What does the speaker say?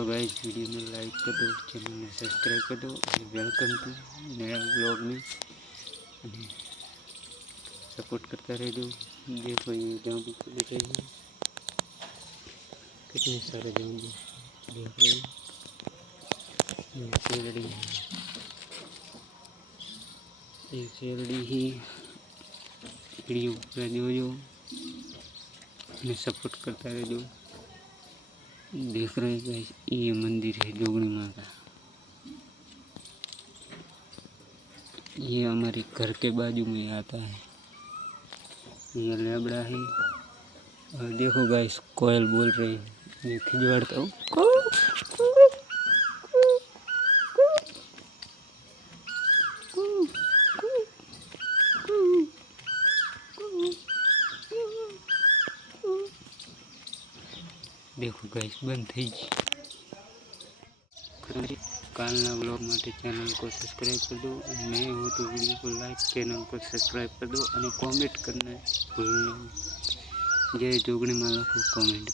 तो guys video में like कर दो, चैनल में सब्सक्राइब कर दो। वेलकम टू नया ब्लॉग में सपोर्ट करता रह दो। देखो ये जामुन देख रहे हैं, कितने सारे जामुन देख रहे हैं। ये सेलड़ी है, ये सेलड़ी ही वीडियो पूरा जो सपोर्ट करता रह दो। देख रहे हैं गाइस, ये मंदिर है जोगणी माँ का। ये हमारे घर के बाजू में आता है। ये लेबड़ा है और देखो गाइस कोयल बोल रही है, मैं खिजवाड़ता हूँ। देखो गाइस बंद थी गई। कालना ब्लॉग माटे चैनल को सब्सक्राइब कर दो। नए हो तो वीडियो को लाइक, चैनल को सब्सक्राइब कर दो और कमेंट करना भूलना। जय जोगणी माला को कमेंट।